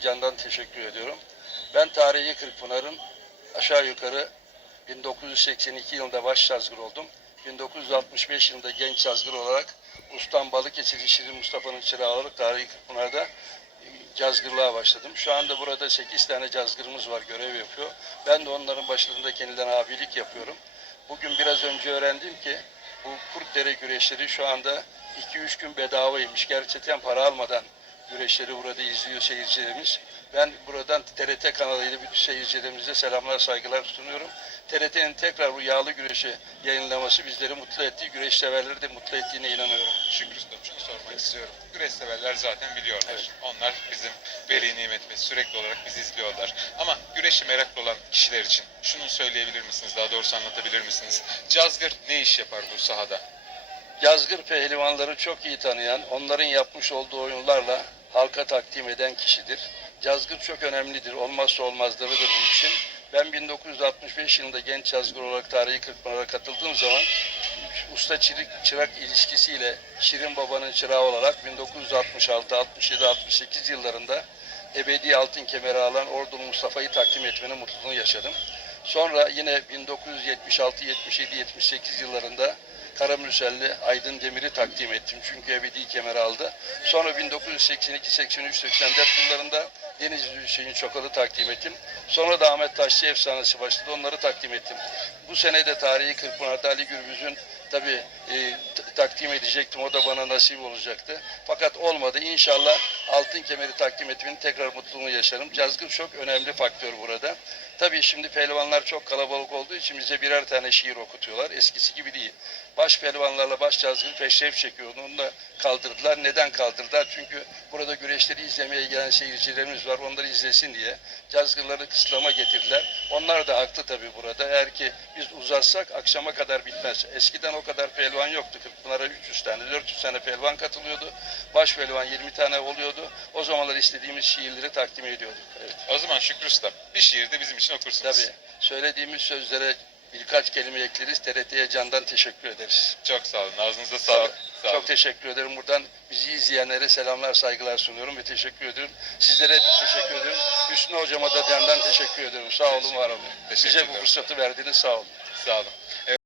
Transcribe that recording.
candan teşekkür ediyorum. Ben tarihi Kırkpınar'ın aşağı yukarı 1982 yılında baş yazgır oldum. 1965 yılında genç yazgır olarak Ustam Balıkesir'i Şirin Mustafa'nın çırağı olarak tarihi Kırkpınar'da e, cazgırlığa başladım. Şu anda burada 8 tane cazgırımız var, görev yapıyor. Ben de onların başlarında kendilerine abilik yapıyorum. Bugün biraz önce öğrendim ki bu Kurtdere güreşleri şu anda 2-3 gün bedavaymış. Gerçekten para almadan güreşleri burada izliyor seyircilerimiz. Ben buradan TRT kanalıyla bütün seyircilerimize selamlar, saygılar sunuyorum. TRT'nin tekrar bu yağlı güreşi yayınlaması bizleri mutlu etti. Güreş severleri de mutlu ettiğine inanıyorum. Şükrü Usta şunu sormak istiyorum. Güreş severler zaten biliyorlar. Evet. Onlar bizim veli nimetimiz. Sürekli olarak bizi izliyorlar. Ama güreşi meraklı olan kişiler için şunu söyleyebilir misiniz? Daha doğrusu anlatabilir misiniz? Cazgır ne iş yapar bu sahada? Yazgır pehlivanları çok iyi tanıyan, onların yapmış olduğu oyunlarla halka takdim eden kişidir. Yazgır çok önemlidir, olmazsa olmazlarıdır bu işin. Ben 1965 yılında genç yazgır olarak tarihi Kırkpınar'a katıldığım zaman usta çırak, çırak ilişkisiyle Şirin Baba'nın çırağı olarak 1966, 67, 68 yıllarında ebedi altın kemeri alan Ordulu Mustafa'yı takdim etmenin mutluluğunu yaşadım. Sonra yine 1976, 77, 78 yıllarında Karamürselli Aydın Demir'i takdim ettim. Çünkü ebedi kemer aldı. Sonra 1982, 83, 84 yıllarında Deniz Hüseyin Çokal'ı takdim ettim. Sonra da Ahmet Taşçı efsanesi başladı. Onları takdim ettim. Bu sene de tarihi Kırkpınar'da Ali Gürbüz'ün tabii e, takdim edecektim. O da bana nasip olacaktı. Fakat olmadı. İnşallah altın kemeri takdim etmenin tekrar mutluluğunu yaşarım. Cazgır çok önemli faktör burada. Tabii şimdi pehlivanlar çok kalabalık olduğu için bize birer tane şiir okutuyorlar. Eskisi gibi değil. Baş pehlivanlarla baş cazgır peşref çekiyordu. Onu da kaldırdılar. Neden kaldırdılar? Çünkü burada güreşleri izlemeye gelen seyircilerimiz var. Onları izlesin diye. Cazgırları kısıtlama getirdiler. Onlar da haklı tabii burada. Eğer ki biz uzatsak akşama kadar bitmez. Eskiden o kadar pehlivan yoktu. Kırkpınar'a 300 tane, 400 tane pehlivan katılıyordu. Baş pehlivan 20 tane oluyordu. O zamanlar istediğimiz şiirleri takdim ediyorduk. Evet. O zaman Şükrü Usta bir şiir de bizim için okursunuz. Tabii. Söylediğimiz sözlere birkaç kelime ekleriz. TRT'ye candan teşekkür ederiz. Çok sağ olun. Ağzınıza sağlık. Sağ olun. Çok teşekkür ederim. Buradan bizi izleyenlere selamlar, saygılar sunuyorum ve teşekkür ederim. Sizlere de teşekkür ederim. Hüsnü hocama da candan teşekkür ederim. Sağ olun, var olun. Teşekkür Bize bu ederim. fırsatı verdiğiniz sağ olun. Sağ olun.